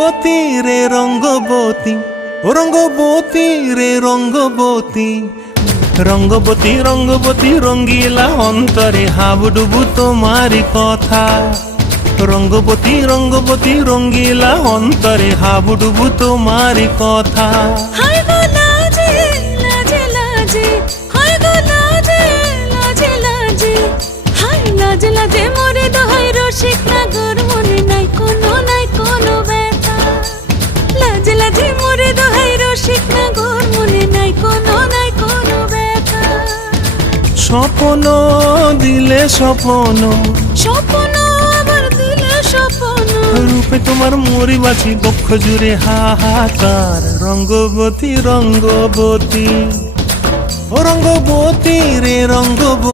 রঙ্গবতী রে রঙ্গবতী, ও রঙ্গবতী রে রঙ্গবতী, রঙ্গবতী রঙ্গবতী রঙ্গিলা অন্তরে হাবুডুবু তোমারি কথা। রঙ্গবতী রঙ্গবতী রঙ্গিলা অন্তরে হাবুডুবু তোমারি কথা। হায় গো লাজে লাজে লাজে, হায় গো লাজে লাজে লাজে, হায় লাজে লাজে মোরে দোহাই রসিক নাগর মনে নাই কোনো ব্যথা। লাজে লাজে মোরে দোহাই রসিক নাগর মনে নাই কোনো ব্যথা। স্বপ্ন দিলে স্বপ্ন, স্বপ্ন আবার দিলে স্বপ্ন, রূপে তোমার মরি বাছি বক্ষ জুড়ে হাহাকার। রঙ্গবতী রঙ্গবতী, ও রঙ্গবতী রে রঙ্গবতী।